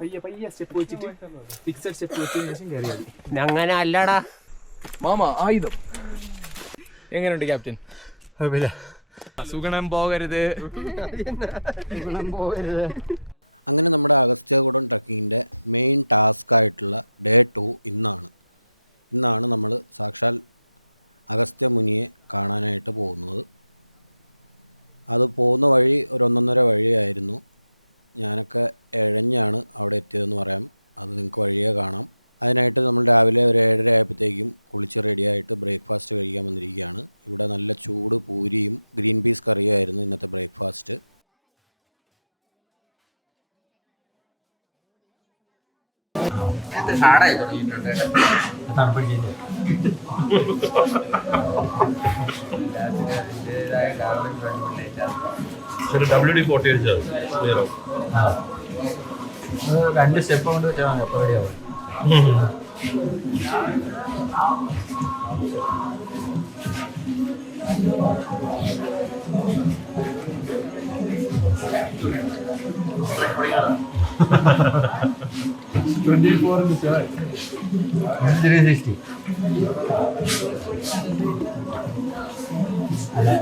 പയ്യെ സ്റ്റെപ്പ് വെച്ചിട്ട് fixed step വെച്ചതിന് ശേഷം കയറിയാൽ മതി. അങ്ങനെ അല്ലടാ മാമ ആയുധം. എങ്ങനെയുണ്ട് ക്യാപ്റ്റൻ? സുഗുണം പോകരുത്. അങ്ങനെ നമ്മുടെ അഗസ്ത്യകൂടം ട്രക്കിങ്ങിൻ്റെ മെയിൻ ടാസ്ക് ആയിട്ടുള്ള ഡേ 2 ഇന്നാണ് നമ്മൾ സാക്ഷാൽ അഗസ്ത്യ മുനിയെ കാണാനായിട്ട് പോകുന്നത്. അത് പോകുന്ന വഴി ഒരു 1.5 വഴിയായിരുന്നു. ഞാനൊക്കെ ഇഴഞ്ഞാണ് അവിടെ എത്തിയതെന്ന് പറയാം. അത് നിങ്ങൾക്ക് വഴിയേ കാണാം. അതിനായിട്ട് നമ്മൾ രാവിലെ ഒരു 7:30 ആയപ്പോഴത്തേക്കും കുളിച്ച് റെഡിയായിട്ട് ബ്രേക്ക്ഫാസ്റ്റ് കഴിക്കാൻ വന്നിരിക്കുകയാണ്. ഇവിടെ നല്ല ചൂട് പൂരിയും ഗ്രീൻ പീസ് കറിയായിരുന്നു ഇന്നത്തെ ബ്രേക്ക്ഫാസ്റ്റ്. WD-40 അടിച്ചത് 2 സ്റ്റെപ്പ് കൊണ്ട് വെച്ചാൽ അപ്പോൾ റെഡിയാവും.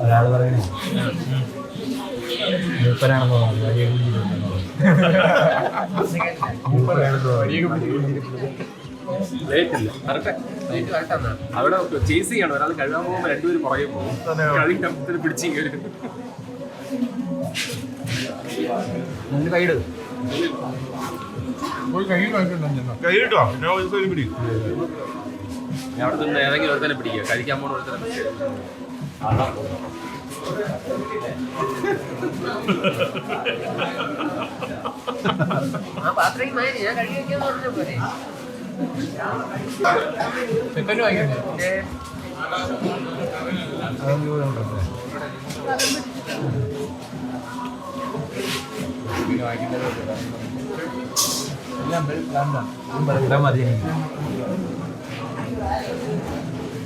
ഒരാൾ പറയണേ മൂപ്പരാണെന്ന് അവിടെ ചേസ് ചെയ്യണം. ഒരാൾ കഴുകാൻ പോകുമ്പോൾ 2 പേര് പുറകെ പോകും. കഴുകി പിടിച്ച് കയറി കൈയിട്. കൈയിട്ടോ പിടി. അവിടെ നിന്ന് ഏതെങ്കിലും ഒരുത്തനെ പിടിക്കുക. കഴിക്കാൻ പോകുന്ന ഒരുത്തനെ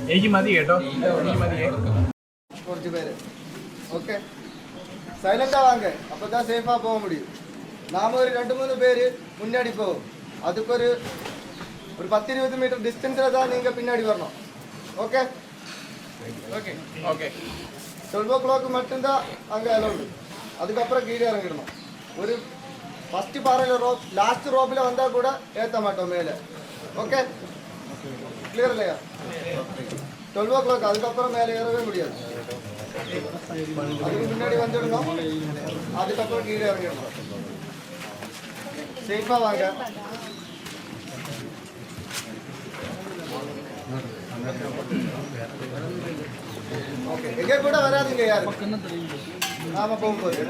എനിക്ക് മതി കേട്ടോ. എനിക്ക് മതിയേ. കുറച്ച് പേര് ഓക്കെ സൈലண்டா വാങ്ക. அப்பதான் சேஃபா போக முடியும். நாம ஒரு 2-3 பேர் முன்னாடி போவோம். அதுக்கு ஒரு 10-20 மீட்டர் டிஸ்டன்ஸ்ல தான் நீங்க பின்னாடி வரணும். Okay okay okay. 12 o'clock மட்டும்தான் அங்க அலௌடு. அதுக்கப்புறம் கீழே இறங்கிடணும். ஒரு ஃபர்ஸ்ட் பாறையில ரோப் லாஸ்ட் ரோப்ல வந்தா கூட ஏத்த மாட்டோம் மேலே. ஓகே கிளியர் இல்லையா? 12 o'clock அதுக்கப்புறம் மேலே ஏறவே முடியாது. அதுக்கு முன்னாடி வந்துடணும். அதுக்கப்புறம் கீழே இறங்கிடணும். சேஃபா வாங்க. ஓகே எங்கே கூட வராதுங்க யாரு. நாம போகும்போது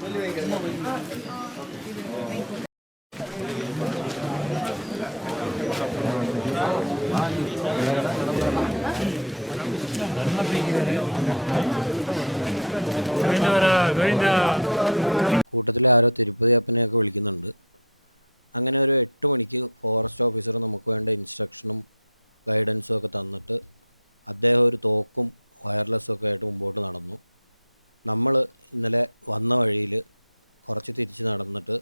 சொல்லி வைங்க. കൂട്ടത്തിൽ ആരോ തിരുപ്പതി അപ്പനെയൊക്കെ വിളിക്കുന്നുണ്ട്. അങ്ങനെ ഒരു 8 മണിക്ക് ഫോറസ്റ്റ് ഓഫീസർ നമുക്ക് വേണ്ട ഇൻസ്ട്രക്ഷനും ഗൈഡൻസും ഒക്കെ തന്നിട്ട് അദ്ദേഹം ഒരു തോക്കും വയർലെസ്സും ഒക്കെ ആയിട്ട് മുമ്പോട്ട് നടന്നു. നമ്മൾ ഇന്നലെ വന്ന വഴിയിൽ കുറച്ച് തിരിച്ച് നടന്നിട്ട്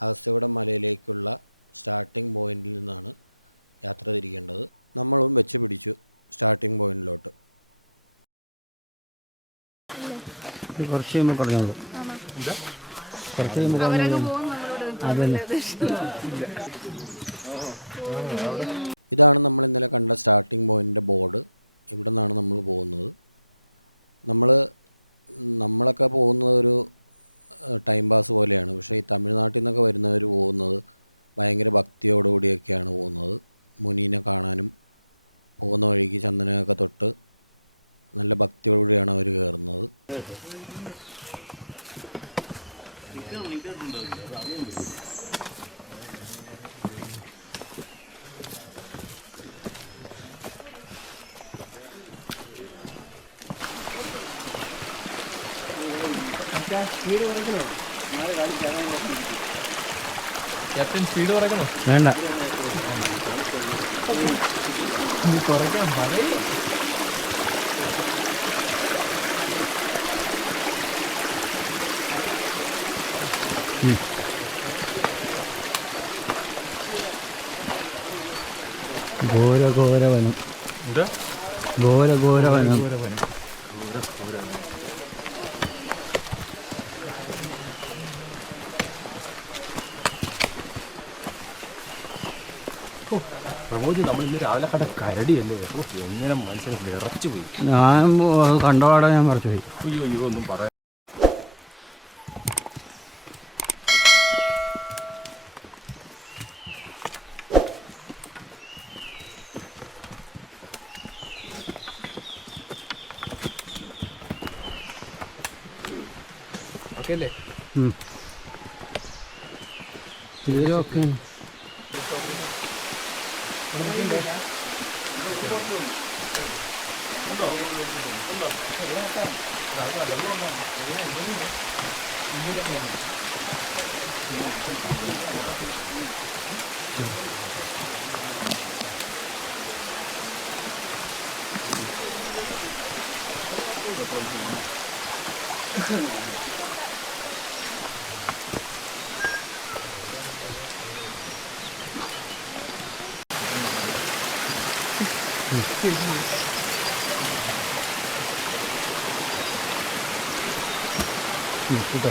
അഗസ്ത്യകൂടം മലയിലേക്കുള്ള സ്റ്റാർട്ടിംഗ് പോയിന്റിൽ നിന്നാണ് യാത്ര തിരിക്കേണ്ടത്. നമ്മളും വെച്ച് പിടിച്ചു സ്റ്റാർട്ടിംഗ് പോയിന്റിലോട്ട്. കുറച്ച് കഴിയുമ്പോൾ പറഞ്ഞോളൂ. കുറച്ച് കഴിയുമ്പോൾ അതന്നെ. ഇതാണ് നമ്മൾ ഇന്നലെ കണ്ട സ്റ്റാർട്ടിംഗ് പോയിന്റിൻ്റെ ബോർഡ്. ഇവിടെ നിന്നാണ് നമ്മൾ പോകുന്നത്. നമ്മളൊക്കെ പോകുന്നത് ഒരു ടൈം പാസ് പോലെയാണ്. പക്ഷേ ഈ തമിഴ്നാട്ടിൽ നിന്നൊക്കെ വരുന്നവർ പോകുന്നത് ഭയങ്കര ഭക്തിയോടുകൂടിയൊക്കെയാണ് പോകുന്നത്. മുനീനെ കാണാനും പോകുന്ന വഴിക്ക് ചന്ദനമൊക്കെ തൊട്ട് നല്ല ഭക്തിയോടുകൂടിയാണ് അവർ കയറുന്നത്. ക്യാപ്റ്റൻ സ്പീഡ് കുറയ്ക്കണോ? വേണ്ട, കുറയ്ക്കാൻ പറയും. ഘോരഘോരവനം. ഘോരഘോരവനം. പ്രമോദ് നമ്മൾ ഇന്ന് രാവിലെ കണ്ട കരടിയല്ലേ? എങ്ങനെ മനുഷ്യനെ വിറച്ചു പോയി. ഞാൻ കണ്ടപാടെ ഞാൻ മറച്ചു പോയി. അയ്യോ ഒന്നും പറയാം. ഓക്കെ അല്ലേ? ഇതിലൊക്കെ കേട്ടോ.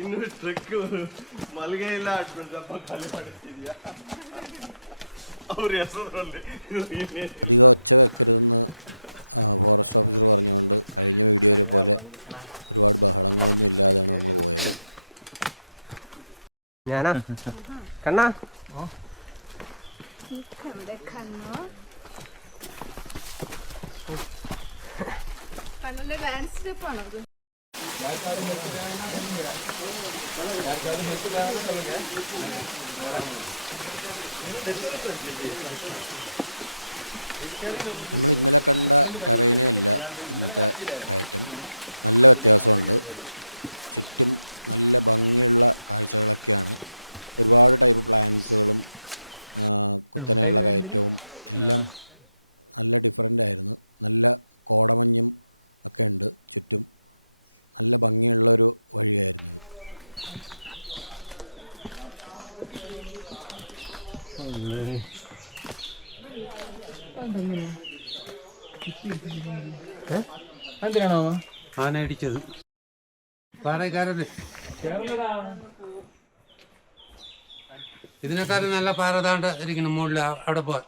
ಇನ್ನು ಟ್ರೆಕ್ ಮಲ್ಗೆ ಇಲ್ಲ ಅಡ್ಬಿಡ್ದಪ್ಪ ಖಾಲಿ ಮಾಡಿಸ್ತಿದ್ಯಾ ಅವ್ರ ಹೆಸರಲ್ಲಿ. അധികം ഒച്ച വെക്കരുതെന്ന് ഫോറസ്റ്റ് ഓഫീസർ പറഞ്ഞുകൊണ്ട് കഴിഞ്ഞ വീഡിയോയിൽ പോലെ ഒരുപാട് ബഹളങ്ങളൊന്നും ഇല്ലാതെയാണ് നമ്മൾ പോയത്. ഞാനാ കണ്ണാ കണ്ണന്റെ ഡാൻസ് സ്റ്റെപ്പാണോ അത്? നമ്മൾ ഇന്നലെ കണ്ട ടെറൈനേ അല്ല ഇന്നത്തെ കയറ്റം. നല്ല വ്യത്യാസമുണ്ട്. ചുറ്റും നല്ല ഭംഗിയുള്ള കാഴ്ചകളൊക്കെയാണ്. ഒരുപാട് ടൈപ്പ് പ്ലാന്റ്സുകളും കുത്തനെയുള്ള കയറ്റവും എല്ലാം നല്ല ഡിഫറൻ്റ് ആയിരുന്നു. നല്ല കോടമഞ്ഞും ഒക്കെ ഉണ്ട് ചുറ്റും. നല്ല ഭംഗിയുള്ളൊരു വഴിയായിരുന്നു ഇത്. എന്തിനാണോ ആന ഇടിച്ചത്? പാറക്കാരല്ലേ? ഇതിനെക്കാളും നല്ല പാറ താണ്ട് ഇരിക്കണം മുകളിൽ. അവിടെ പോവാൻ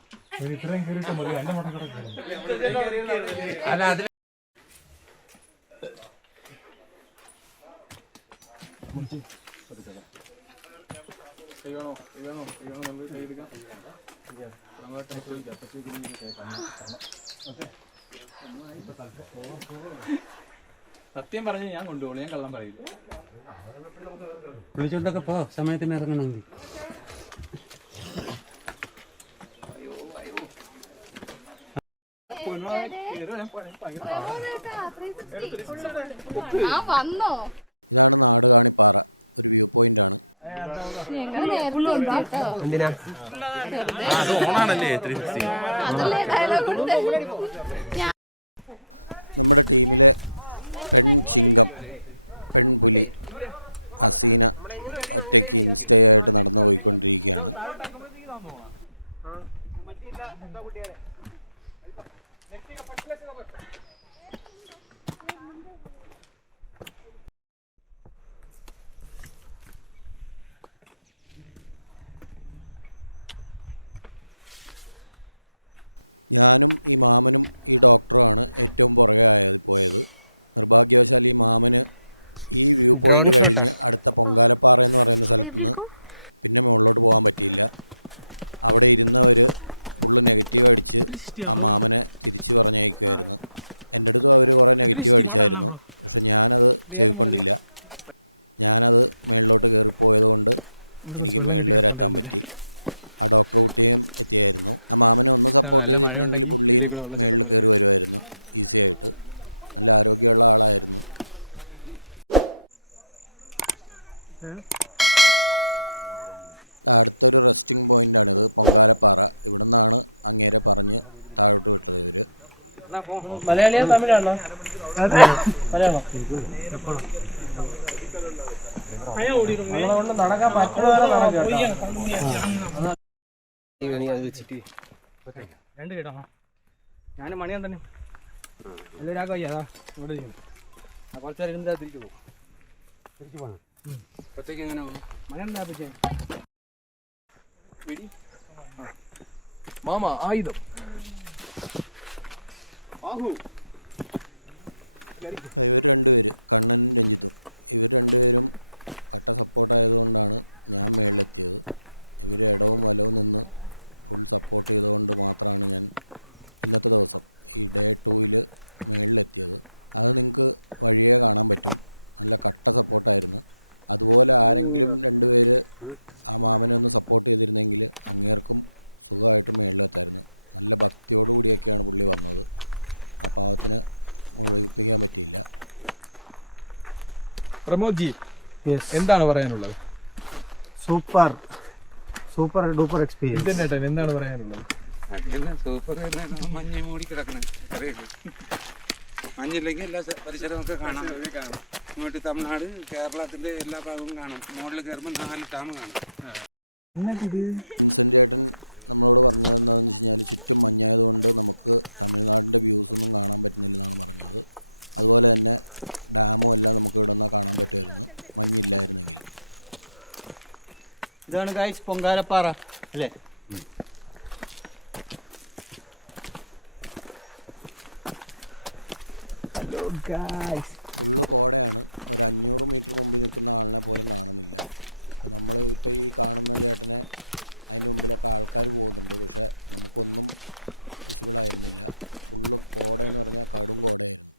അല്ല അതിൽ സത്യം പറഞ്ഞ് ഞാൻ കൊണ്ടുപോകും. ഞാൻ കള്ളം പറയില്ല. വിളിച്ചോണ്ടൊക്കെ പോ സമയത്തിന് ഇറങ്ങണമെങ്കിൽ. ഇതാണ് നാടുകാണിപ്പാറ. ഒരു വ്യൂ പോയിന്റ് ആണ്. എന്തിനാ നമ്മുടെ ടീമിലെ പെൺചിങ്കം, പെൺപുലി ഹസീന ഒറ്റയ്ക്ക് ഇൻസ്റ്റേ ആയിട്ട് നടന്നു പോയിക്കൊണ്ടിരിക്കുകയാണ്. ഞാനും ഈ മാമനും ഈ ഡോക്ടറുമാണ് ഏറ്റവും പുറകെ പോയത്. നിർഭാഗ്യവശാൽ ഈ മാമന് ഈ വ്യൂ പോയിന്റ് കഴിഞ്ഞ് അടുത്ത പൊങ്കാലപ്പാറ എന്ന് പറയുന്ന സ്ഥലത്ത് നിന്ന് പിന്നെ മുകളിലോട്ട് പോകാൻ പറ്റിയില്ല. അവിടെ ഇരുന്നവർ ഫുള്ള് നെഗറ്റീവ് അടിച്ച് ആ മാമനെ തിരിച്ച് പറഞ്ഞയക്കുമായിരുന്നു. എൻ്റെ അടുത്തും അവർ കുറേ നെഗറ്റീവ് അടിച്ചായിരുന്നു. പക്ഷെ ഞാനത് ചെവിക്കൊണ്ടില്ല. ഞാനത് മുകളിലോട്ട് കയറിപ്പോയത് കൊണ്ട് എനിക്ക് മുകളിൽ വരെ എത്താൻ പറ്റി. ആ ഡോക്ടർ കുട്ടിയും എത്തിയായിരുന്നു. ആ മാമനെ ഒന്ന് സപ്പോർട്ട് ചെയ്തിരുന്നെങ്കിൽ പുള്ളിയും മേളിൽ കയറി വരുമായിരുന്നു ഈസി ആയിട്ട്. നല്ല ആരോഗ്യമുള്ള ആളായിരുന്നു. അടുത്തൊരു റെസ്റ്റിംഗ് പോയിൻ്റാണിത്, പൊങ്കാലപ്പാറ. ഇവിടെ നിന്നാണ് അങ്ങേരെ പറഞ്ഞ് താഴോട്ട് വിട്ടത് ഇവർ. മലയാളിയോ തമിഴാണോ? മലയാളം നടക്കാൻ പറ്റുന്നവരെ രണ്ട് കേട്ടോ. ഞാനും മണിയാൻ തന്നെ എല്ലാവരും അയ്യാ ഇവിടെ കുറച്ച് നേരം ഇരുന്ന് തിരിച്ചു പോകും. തിരിച്ചു പോകണം. ഒറ്റയ്ക്ക് എങ്ങനെ പോകും? മണിയാ പറ്റേ മാമ ആയുധം. ഇവർ രണ്ടുപേര്, കണ്ണനും രഞ്ജിത്തും, ഇവർ രണ്ടുപേരും കട്ട സപ്പോർട്ടായതുകൊണ്ടാണ് ഞാൻ മേളിലെത്തിയത്. ഇവർ ഇടവും വലവും നിന്ന് ഫുൾ സപ്പോർട്ട് ചെയ്തുകൊണ്ട് മാത്രമാണ് ഞാൻ ഇന്നത്തെ ദിവസം ഈ ഡേ 2-ൽ മേളിലെത്തിയത്. അത് നിങ്ങൾക്ക് വഴിയേ കാണാൻ പറ്റും. നല്ല കട്ട സപ്പോർട്ടായിരുന്നു. അതുപോലെ ആരെങ്കിലും രണ്ടുപേര് ആ മാമനെ ഒന്ന് സപ്പോർട്ട് ചെയ്തിരുന്നെങ്കിൽ അങ്ങേർക്കും സുഖമായിട്ട് മേളിലെത്തായിരുന്നു. നല്ല ഭക്തിയോടുകൂടിയൊക്കെയാണ് പുള്ളി വന്നത്. ആ പാവത്തിന് മുഴുവിപ്പിക്കാൻ പറ്റിയില്ല. പ്രമോദ് ജി, എന്താണ് പറയാനുള്ളത്? Super duper experience. എന്താണ് പറയാനുള്ളത്? സൂപ്പർ മഞ്ഞ് മൂടി കിടക്കണം. മഞ്ഞില്ലെങ്കിൽ എല്ലാ പരിസരമൊക്കെ കാണാം. ഇങ്ങോട്ട് തമിഴ്നാട്, കേരളത്തിന്റെ എല്ലാ ഭാഗവും കാണാം. മുകളിൽ കയറുമ്പോൾ 4 ഡാം കാണാം. വിൻസെൻ്റ് ചേട്ടൻ നമ്മളോട് പറഞ്ഞതെന്താണെന്ന് വെച്ച് കഴിഞ്ഞാൽ ചുറ്റും മഞ്ഞായതുകൊണ്ട് നമുക്ക് തമിഴ്നാടിൻ്റെ വ്യൂസൊന്നും കാണാൻ പറ്റുന്നില്ലെന്നാണ് പറഞ്ഞത്. അതുപോലെ തന്നെ ഡാമും എല്ലാം നമുക്ക് ഇവിടെ നിന്നാൽ കാണാൻ പറ്റുമായിരുന്നു മഞ്ഞില്ലായിരുന്നെങ്കിൽ. ഇതാണ് ഗൈസ് പൊങ്കാലപ്പാറ അല്ലേ? ഫുള്ള് കോടയാണ്. ഒരു 500 മീറ്റർ മുമ്പിൽ നിൽക്കുന്ന ആളിനെ പോലും കാണുന്നില്ല. അപ്പോൾ നമ്മൾ ഇപ്പോൾ ഈ കാണുന്ന ചേട്ടനെ അതിൻ്റെ മുമ്പിലൊക്കെ ആൾക്കാർ പോകുന്നുണ്ട്, പക്ഷേ നമുക്കൊന്നും വിസിബിൾ ആയിരുന്നില്ല. ഫുള്ള് കോടയെന്ന് പറഞ്ഞാൽ കടും കോടയായിരുന്നു.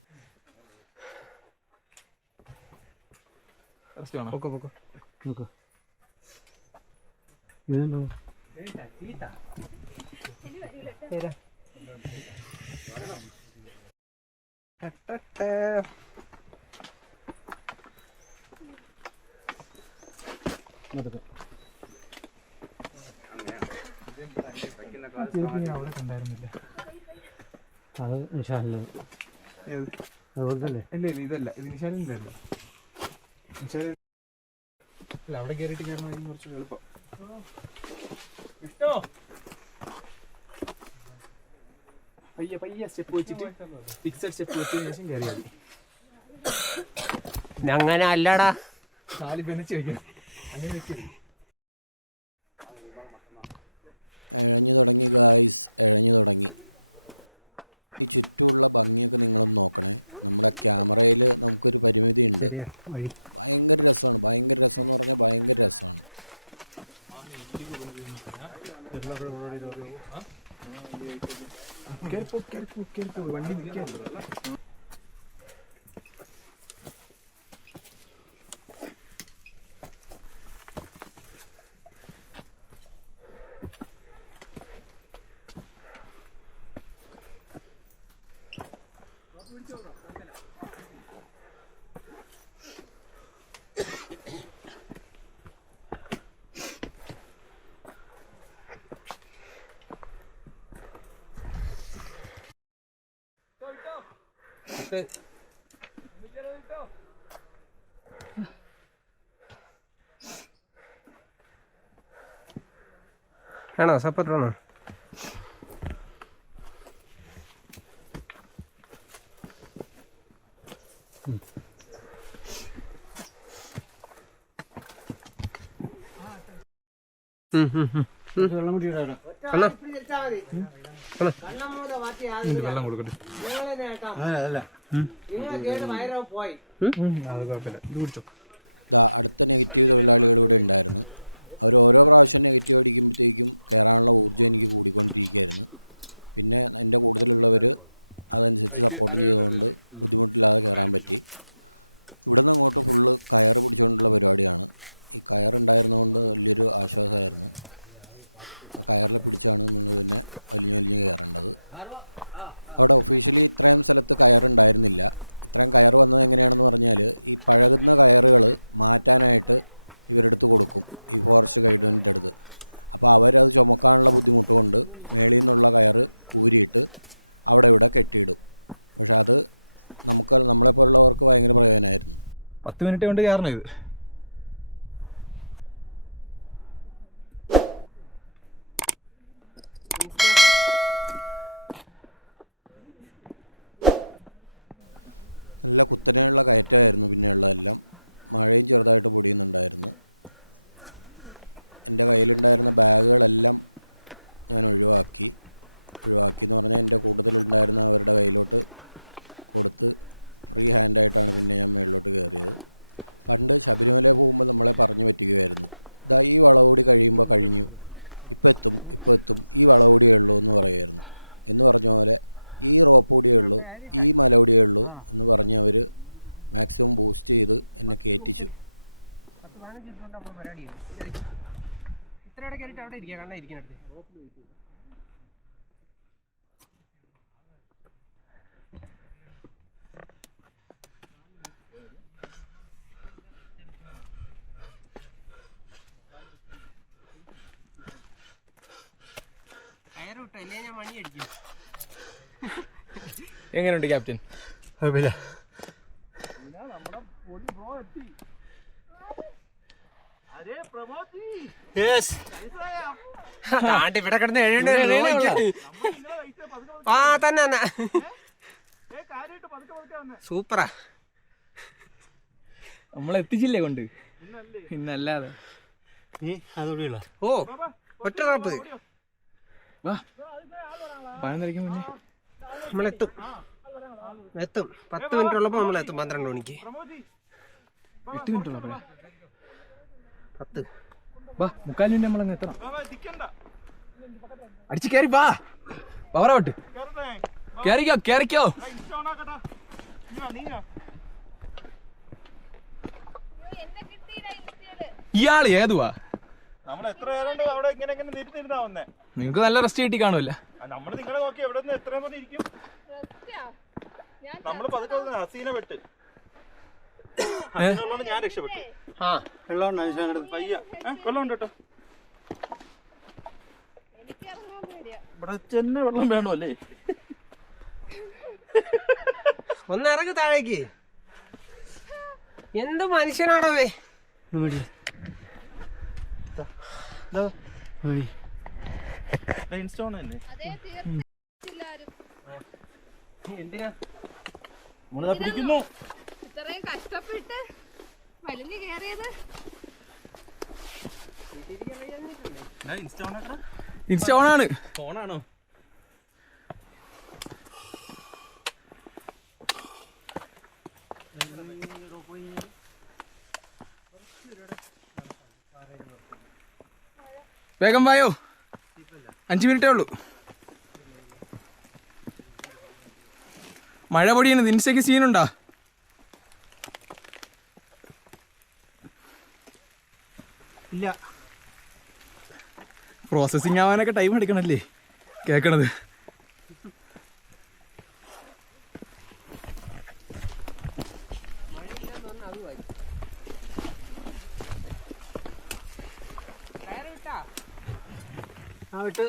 അത് നിശാലിന് അതുപോലെ തന്നെ. ഇതല്ല, ഇത് നിശാലിൻ്റെ അല്ല. അല്ല, അവിടെ കയറിയിട്ട് കയറണമായിരിക്കും കുറച്ച് എളുപ്പം. പയ്യെ സ്റ്റെപ്പ് വെച്ചിട്ട് ഫിക്സഡ് സ്റ്റെപ്പ് വെച്ചതിന് ശേഷം കയറിയാൽ മതി. അങ്ങനെ അല്ലടാ, കാലി പെനച്ച് വയ്ക്കണം. അങ്ങനെ വെക്കരുത്. ഇഴഞ്ഞു തുടങ്ങി ഗായ്സ്, ഇഴഞ്ഞു തുടങ്ങി. ഈ ചുറ്റുമുള്ള ഭംഗിയൊക്കെ നിങ്ങളൊന്ന് നോക്കണേ. നമ്മുടെ ക്യാമറയിൽ നമുക്കൊരു പരിമിതിയുണ്ട്. ഭയങ്കര രസമാണ്. ഭയങ്കര രസം എന്ന് പറഞ്ഞാൽ ഭയങ്കര രസമാണ്. വണ്ടി നിൽക്കാൻ ആണോ? സപ്പോർട്ട് ആണോ? വെള്ളം മുട്ടിയിടാം. വെള്ളം കൊടുക്കട്ടെ. അതല്ല അത് കുഴപ്പമില്ല, ഇത് കുടിച്ചോ. അടുത്ത നെഗറ്റീവ് തൊഴിലാളികൾ ഇവിടെ ഉണ്ടായിരുന്നു. അവർ ഓരോ പ്രാവശ്യം നെഗറ്റീവ് അടിക്കുമ്പോഴത്തേക്കും കയറാനുള്ള ഊർജ്ജം എനിക്ക് കൂടിക്കൊണ്ടിരിക്കുകയായിരുന്നു. പിന്നെ എൻ്റെ കൂടുതലുള്ളവർ അതനുസരിച്ച് സപ്പോർട്ടും ചെയ്തുകൊണ്ട് ബുദ്ധിമുട്ടില്ലാതെ കയറാൻ പറ്റി. ഇവിടെ നിന്ന് അങ്ങോട്ട് ഫുള്ള് കയറ് പിടിച്ചുകൊണ്ടുള്ള പരിപാടിയാണ്. ഈ കയറുണ്ടായിരുന്നതുകൊണ്ട് വലിയൊരു ആശ്വാസമായിരുന്നു. ആ കയറിൽ പിടിച്ചാണ് നമ്മൾ പിന്നെ വലിഞ്ഞ് കയറേണ്ടത്. അവിടെ ഒഫീഷ്യലി ഇത്രയും സ്ഥലത്ത് കയറുണ്ടായിരുന്നില്ല. ഇത്രയും കയർ വന്നത് എങ്ങനെയാണെന്ന് പറഞ്ഞാൽ ഈ പഴകുന്ന കയറുകൾ മാറ്റാനായിട്ട് ഇവരെടുത്ത് കൊടുക്കും, ഈ ഫോറസ്റ്റ് ഗൈഡിൻ്റെ അടുത്ത്. അപ്പോൾ അവരത് ചുമക്കാനുള്ള ബുദ്ധിമുട്ട് കൊണ്ട് മേളിൽ നിന്നുള്ള കയറ് ഊരിയിട്ട് അവിടെ ഇവിടെ കെട്ടിയിടും. പക്ഷെ അത് നമ്മളെപ്പോലുള്ളവർക്ക് ഭയങ്കര പ്രയോജനമായിരുന്നു. 10 മിനിറ്റ് കൊണ്ട് കയറണം ഇത്. നല്ല കുത്തനെയുള്ള കയറ്റമായിരുന്നു. പിന്നെയുള്ളതെല്ലാം മഴയും ചെറുതായിട്ട് പൊടിയുന്നുണ്ടായിരുന്നു. എൻ്റെ കയ്യിലുണ്ടായിരുന്ന ബാഗുകളെല്ലാം ഞാൻ ഒഴിവാക്കി എന്ന് പറഞ്ഞാൽ എൻ്റെ കൂട്ടത്തിലുണ്ടായിരുന്ന അവരുടെ കയ്യിലോട്ട് കൊടുത്ത് ഫ്രീ ഹാൻഡായിട്ടാണ് പിന്നെ ഞാൻ മുകളിലോട്ട് കയറിയത്. പണ്ട് ശബരിമല പോകുമ്പോൾ നമ്മളെ പറഞ്ഞു പറ്റിക്കുമായിരുന്നു, ഇതാ ഈ വളവൂടി കഴിയുമ്പോൾ കഴിഞ്ഞു, ഇപ്പം എത്തും, ഈ വളവൂടിയേ ഉള്ളൂ എന്ന് പറയുമായിരുന്നു. എന്ന് പറഞ്ഞ പോലെ ഈ റോപ്പ് കൂടിയേ ഉള്ളൂ, ഈ മല കൂടിയേ ഉള്ളൂ എന്ന് പറഞ്ഞ് അവർ മാക്സിമം ബൂസ്റ്റ് ചെയ്ത് എന്നെ കയറ്റിച്ചു. എങ്ങനെയുണ്ട് ക്യാപ്റ്റൻ? ഇവിടെ കിടന്ന് തന്നെ സൂപ്പറാ. നമ്മളെത്തിച്ചില്ലേ കൊണ്ട് ഇന്നല്ലാതെ. ഓ ഒറ്റ റാപ്പ് വാ, 11:30 മുന്നേ നമ്മളെത്തും. 10 മിനിറ്റ് ഉള്ളപ്പോൾ നമ്മളെത്തും. 12 മണിക്ക് 8 മിനിറ്റ് ഉള്ളപ്പോഴേ 10. വാ, 3/4 മിനിറ്റ് നമ്മളങ്ങ് എത്തണം. അടിച്ച് കയറി വാ, പവറോട്ട് കേറിക്കോ. ഇയാള് ഏതുവാ? നിങ്ങക്ക് നല്ല റെസ്റ്റ് കിട്ടി കാണുമല്ല. നമ്മള് നിങ്ങളെ നോക്കി എവിടെ നിന്ന് എത്രയും പറഞ്ഞ് ഇരിക്കും. നമ്മള് പതുക്കെ ഹസീന പെട്ട് ഞാൻ രക്ഷപ്പെട്ടു. വെള്ളം ഉണ്ട് കേട്ടോ. ഇവിടെ ചെന്നെ വെള്ളം വേണോ അല്ലേ? ഒന്നിറങ്ങി താഴേക്ക്. എന്ത് മനുഷ്യനാണവേ. എന്തിനാ നമ്മളിതാ പിടിക്കുന്നു. ഇത്രയും കഷ്ടപ്പെട്ട് വലിഞ്ഞു കേറിയത്. ഇൻസ്റ്റ ഓണാണ്. ഫോണാണോ? വേഗം വായോ, 5 മിനിറ്റേ ഉള്ളൂ. മഴ പൊടിയാണ്. ഇൻസ്റ്റയ്ക്ക് സീനുണ്ടോ? ഇല്ല. പ്രോസസ്സിങ് ആവാനൊക്കെ ടൈം എടുക്കണല്ലേ കേൾക്കണത്. വിട്ട്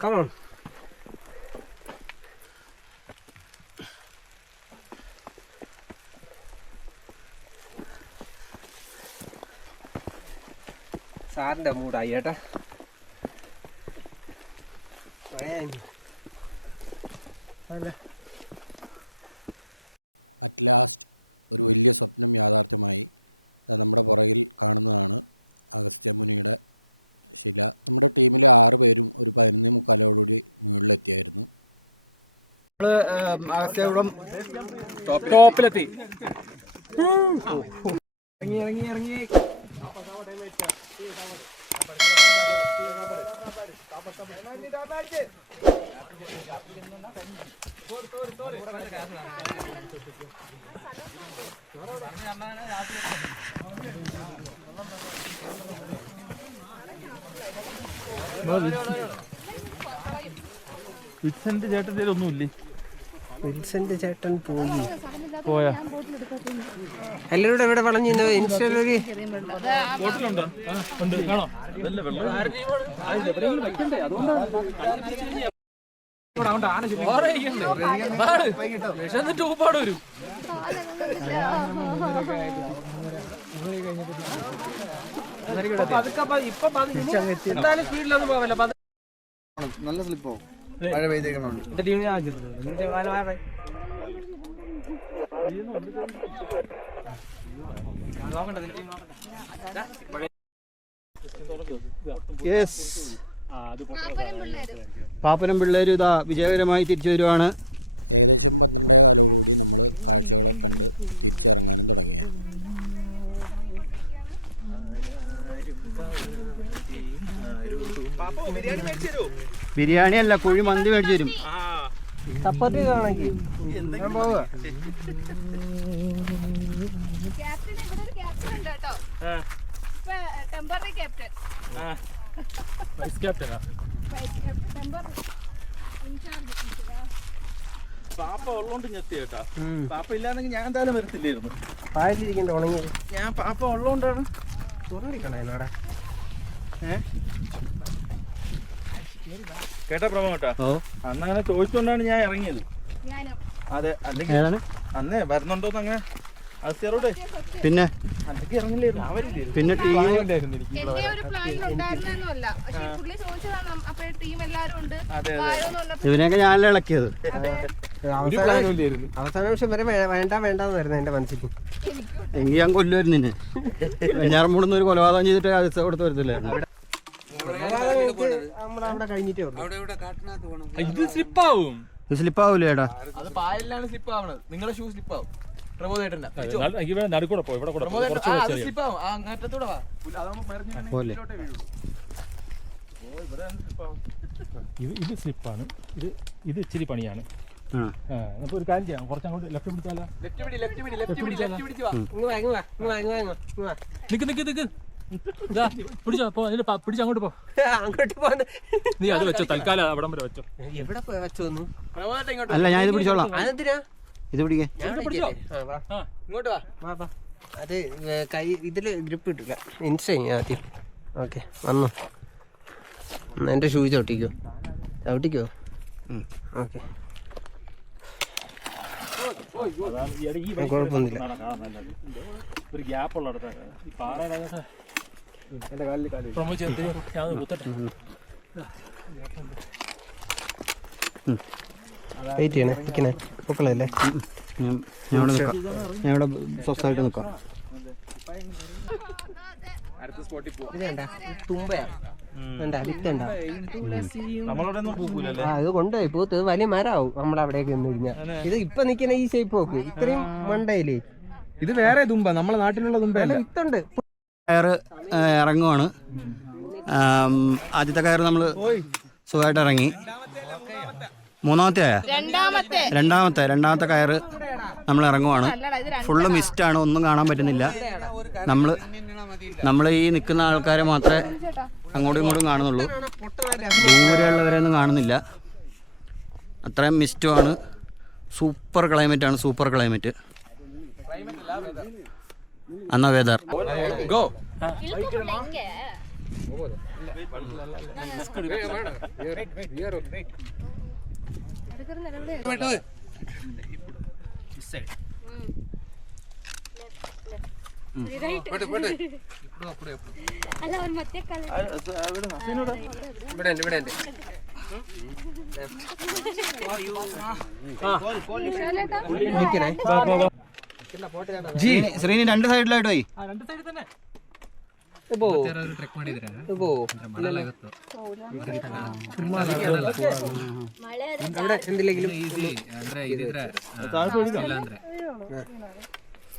come on. സാറിൻ്റെ മൂടായി ഏട്ടാ. അറ്റ് ലാസ്റ്റ് ഒരു വലിയ സ്വപ്നം യാഥാർത്ഥ്യമായി. നമ്മുടെ പുറകിൽ കാണുന്നതാണ് അഗസ്ത്യമുനിയുടെ ശില. നമ്മുടെ ടീമിലെ 6 പേരും ഒരു 11:45 മുകളിലെത്തിയായിരുന്നു. നമ്മൾ അഗസ്ത്യകുടം ടോപ്പിലെത്തി. ഇറങ്ങി വിൻസെന്റ് ചേട്ടൻ്റെ ഒന്നുമില്ലേ? വിൻസെന്റ് ചേട്ടൻ പോയാ എല്ലാവരും ഇവിടെ വളഞ്ഞു ഇൻസ്റ്റയിലൊരു ബോട്ടിലുണ്ടോ? ഉണ്ട്, കാണോ? അതല്ല വെള്ളം വിശന്നിട്ട് ഊപ്പാട് വരും. എന്തായാലും സ്പീഡിലൊന്നും പോവില്ല. നല്ല സ്ലിപ്പാവും മഴ പെയ്തേക്കണോണ്ട്. പാപ്പനും പിള്ളേരും ഇതാ വിജയകരമായി തിരിച്ചു വരുവാണ്. ഏകദേശം 12:15 നമ്മൾ കാഴ്ചകളെ കണ്ട് തിരിച്ചിറങ്ങാനും തുടങ്ങിയായിരുന്നു. ബിരിയാണി അല്ല, കുഴി മന്തി മേടിച്ചു തരും. സപ്പോർട്ട് ചെയ്താണെങ്കിൽ ഞാൻ പോവുക. ക്യാപ്റ്റൻ ഇവിടെ ഒരു ക്യാപ്റ്റൻ ഉണ്ട് കേട്ടോ. Temporary captain. വൈസ് ക്യാപ്റ്റനാ. പാപ്പ ഉള്ളോണ്ട് ഞെത്തി കേട്ടാ. പാപ്പ ഇല്ലാന്നെങ്കിൽ ഞാൻ എന്തായാലും വരത്തില്ലായിരുന്നു. പായലിരിക്കണ്ട ഉണങ്ങി. ഞാൻ പാപ്പ ഉള്ളോണ്ടാണ്. തുറന്നിരിക്കണേടാ. കേട്ടാ പ്രഭ കേട്ടാ, അന്ന് അങ്ങനെ ചോദിച്ചുകൊണ്ടാണ് ഞാൻ ഇറങ്ങിയത്. അതെ, അല്ലെങ്കിൽ അന്നേ വരുന്നുണ്ടോന്ന് അങ്ങനെ അസ്യറോടെ പിന്നെ അല്ലെങ്കിൽ ഇറങ്ങില്ലായിരുന്നു. പിന്നെ എന്റെ ഒരു പ്ലാനിലുണ്ടായിരുന്നല്ല, പക്ഷെ പുള്ളി ചോദിച്ചതാണ്. അപ്പൊ ടീം എല്ലാരും ഉണ്ട് ഇവനെയൊക്കെ ഞാനല്ലേ ഇളക്കിയത്. അവസാന നിമിഷം വരെ വേണ്ടെന്ന് വരുന്നത് എന്റെ മനസ്സിൽ. എങ്കിൽ ഞാൻ കൊല്ലുമായിരുന്നു നിന്നെ. വെഞ്ഞാറമൂടുന്ന ഒരു കൊലപാതകം ചെയ്തിട്ട് ആദ്യത്തെ കൊടുത്ത് വരുത്തില്ലായിരുന്നു. നമ്മളവിടെ കഴിഞ്ഞിട്ടേ ഉള്ളൂ. ഇത് സ്ലിപ്പാവും. സ്ലിപ്പാവൂലേ ഏട്ടാ? അത് പായലിലാണ് സ്ലിപ്പ് ആവണത്. നിങ്ങളുടെ ഷൂ സ്ലിപ്പാവും. പ്രമോദേട്ടന്റെ നടുക്കൂടെ പോ, ഇവിടെ കൂടെ സ്ലിപ്പാവും. ആ അങ്ങറ്റത്തൂടെ വാ. പോലെ ഇത് സ്ലിപ്പാണ്. ഇത് ഇച്ചിരി പണിയാണ്. അപ്പൊ ഒരു കാര്യം ചെയ്യാം, കുറച്ചങ്ങോട്ട് ലെഫ്റ്റ് പിടിച്ചാലോ? നിക്ക് പിടിച്ചോ, പിടിച്ചങ്ങോട്ട് പോ. അങ്ങോട്ട് പോന്ന് നീ അത് വെച്ചോ, തൽക്കാലം അവിടം വരെ വെച്ചോ. എവിടെ വെച്ചോന്നു? അല്ല, ഞാൻ ഇത് പിടിച്ചോളാം. അതെന്തിനാ? ഇത് പിടിക്കേ. ഇങ്ങോട്ട് വാ. അത് കൈ ഇതില് ഗ്രിപ്പ് കിട്ടില്ല. ഇൻസ്റ്റ ആദ്യം. ഓക്കെ, വന്നു. എന്റെ ഷൂ ചവിട്ടിക്കോ. ഓക്കെ, കുഴപ്പമൊന്നുമില്ല. ഒരു ഗ്യാപ്പ് ഉള്ള ഈ പാറയുടെ വെയിറ്റ് ചെയ്യണേ, നിൽക്കണേ. പൊക്കളല്ലേ? ഞാൻ ഇവിടെ സ്വസ്ഥമായിട്ട് നിൽക്കാം. ഇതേണ്ട തുമ്പയാ, വേണ്ട വിത്തണ്ട. നമ്മളവിടെ ഒന്നും പൂക്കൂലല്ലേ? അത് കൊണ്ടുപോയി പൂത്ത് വലിയ മരമാവും നമ്മളവിടേക്ക് നിന്ന് കഴിഞ്ഞാൽ. ഇത് ഇപ്പൊ നിൽക്കുന്ന ഈ ഷേപ്പ് നോക്ക്, ഇത്രയും മണ്ടയില്ലേ. ഇത് വേറെ തുമ്പ, നമ്മളെ നാട്ടിലുള്ള തുമ്പയല്ല. വിത്തുണ്ട്. കയറ് ഇറങ്ങുവാണ്. ആദ്യത്തെ കയറ് നമ്മൾ സുഖമായിട്ട് ഇറങ്ങി. മൂന്നാമത്തെ രണ്ടാമത്തെ കയറ് നമ്മൾ ഇറങ്ങുവാണ്. ഫുള്ള് മിസ്റ്റാണ്, ഒന്നും കാണാൻ പറ്റുന്നില്ല. നമ്മൾ ഈ നിൽക്കുന്ന ആൾക്കാരെ മാത്രമേ അങ്ങോട്ടും ഇങ്ങോട്ടും കാണുന്നുള്ളൂ. ദൂരെയുള്ളവരെയൊന്നും കാണുന്നില്ല. അത്രയും മിസ്റ്റുമാണ്. Super climate. അന്ന വെതർ ഗോ. ശ്രീനി 2 സൈഡിലായിട്ട് പോയി. എന്തിലെങ്കിലും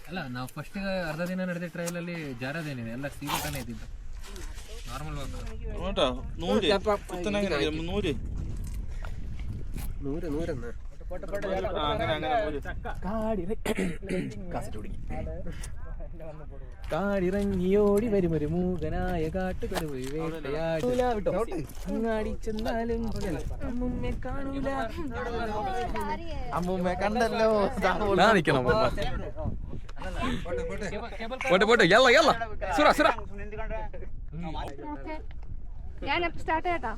ಅಲ್ಲ ನಾವು ಫಸ್ಟ್ ಅರ್ಧ ದಿನ ನಡೆದ ಟ್ರಯಲ್ ಅಲ್ಲಿ ಜಾರದೇನಿದೆ ಎಲ್ಲ ಸೀರೆ ತಾನೇ ಇದ್ದಿದ್ದು. കേട്ടോ. നൂറ് കുത്തനെ നൂറ് നൂറ് നൂരെന്നാ കാടിറങ്ങിയോടി വരും ഒരു മൂകനായ കാട്ടുകരുവി വേട്ടയാടി ചെന്നാലും അമ്മുമ്മെ കാണൂല. അമ്മൂമ്മ കണ്ടല്ലോ. ഞാൻ സ്റ്റാർട്ട് ചെയ്യട്ടാ.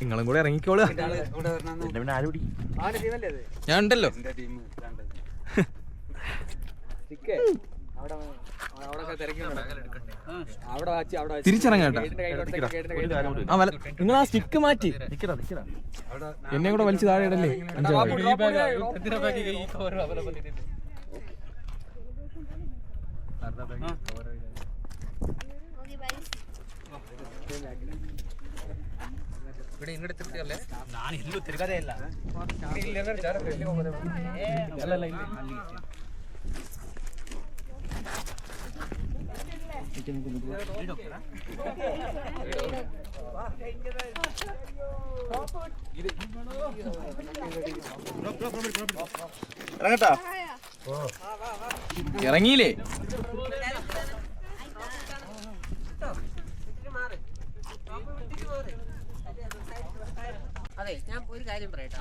നിങ്ങളും കൂടെ ഇറങ്ങിക്കോളുക. ഞാൻ ഉണ്ടല്ലോ. തിരിച്ചിറങ്ങാട്ടാ. നിങ്ങൾ ആ സ്റ്റിക്ക് മാറ്റി എന്നെ കൂടെ വലിച്ചു താഴെ ഇടല്ലേ. ഇറങ്ങട്ടാ. ഇറങ്ങിയില്ലേ? അതെ, ഞാൻ ഒരു കാര്യം പറയട്ടെ.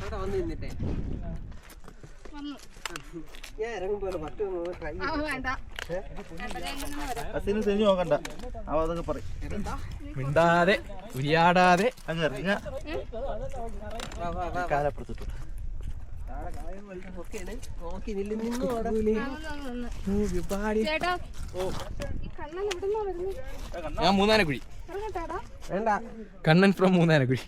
അവിടെ വന്ന് നിന്നിട്ടേ ഞാൻ ഇറങ്ങുമ്പോൾ പത്ത് ട്രൈ വേണ്ട അസിന് തിരിഞ്ഞു നോക്കണ്ട. അവ അതൊക്കെ പറയും. മിണ്ടാതെ ഉരിയാടാതെ അങ്ങ് ഇറങ്ങ. കാലപ്പുറത്തിട്ടു. ചേട്ടാ ഈ കണ്ണൻ എവിടുന്നാ വരുന്നത്? ഞാൻ മൂന്നാനക്കുഴി. ഇറങ്ങട്ടാടാ. വേണ്ട. കണ്ണൻ ഫ്രം മൂന്നാനക്കുഴി.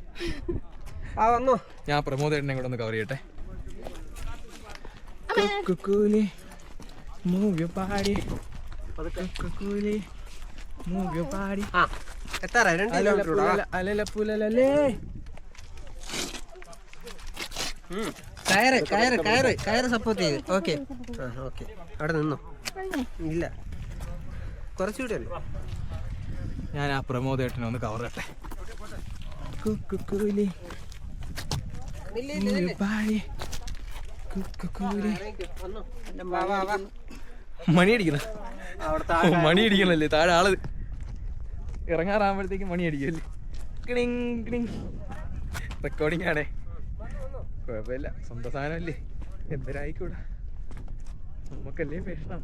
ആ വന്നോ. ഞാൻ പ്രമോദേട്ടനെ കൂടെ ഒന്ന് കവർ ചെയ്യട്ടെ. എത്താറാ? 2 കിലോമീറ്റർ. കയറ് സപ്പോർട്ട് ചെയ്ത്. Okay okay. അവിടെ നിന്നോ. ഇല്ല, കുറച്ചുകൂടെ അല്ലേ. ഞാൻ ആ പ്രമോദേട്ടനെ ഒന്ന് കവർ ചെയ്യട്ടെ. മണിയടിക്കുന്ന മണിയടിക്കണല്ലേ താഴെ ആള് ഇറങ്ങാറാകുമ്പോഴത്തേക്കും മണിയടിക്കല്ലേ. റെക്കോർഡിംഗ് ആണേ, കുഴപ്പമില്ല. സ്വന്തം സാധനമല്ലേ, എന്തരായിക്കൂടാ, നമുക്കല്ലേ പ്രശ്നം.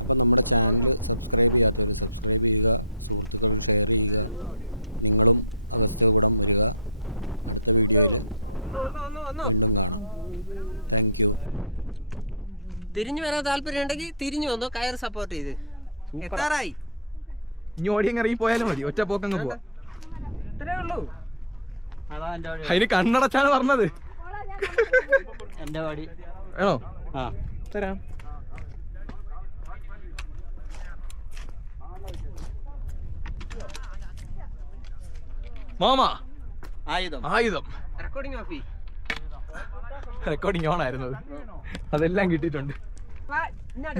അപ്പം നമ്മുടെ ചാനൽ സബ്സ്ക്രൈബ് ചെയ്യാത്തവർ സബ്സ്ക്രൈബ് ചെയ്യുക, സുഹൃത്തുക്കൾക്ക് ഷെയർ ചെയ്യുക. നിങ്ങളും അഗസ്ത്യകൂടം വരിക. അടുത്ത വീഡിയോയിൽ വീണ്ടും കാണാം. Thank you. തിരിഞ്ഞു വരാൻ താല്പര്യം ഉണ്ടെങ്കിൽ തിരിഞ്ഞു വന്നോ. കയറ് സപ്പോർട്ട് ചെയ്ത്. എത്താറായി. ഇനി ഓടിയങ്ങ് ഇറങ്ങി പോയാലും മതി, ഒറ്റ പോക്കങ്ങ് പോവാ. അതിന് കണ്ണടച്ചാണ് പറഞ്ഞത്. വേണോ? തരാം. മാമാ ആയുധം. റെക്കോർഡിംഗ് ഓൺ ആയിരുന്നത്, അതെല്ലാം കിട്ടിയിട്ടുണ്ട്.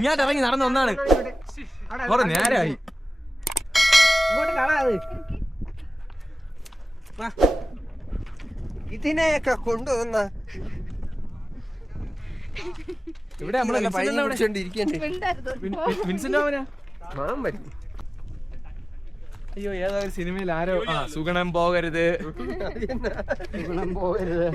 ഞാൻ ഇറങ്ങി നടന്ന ഒന്നാണ്, കുറെ നേരമായി. ഇതിനെയൊക്കെ കൊണ്ടുവന്ന ഇവിടെ നമ്മളെ വിൻസെന്റ് അവനാ. അയ്യോ, ഏതാ ഒരു സിനിമയിൽ ആരോ സുഗുണം പോകരുത്, സുഗുണം പോകരുത്.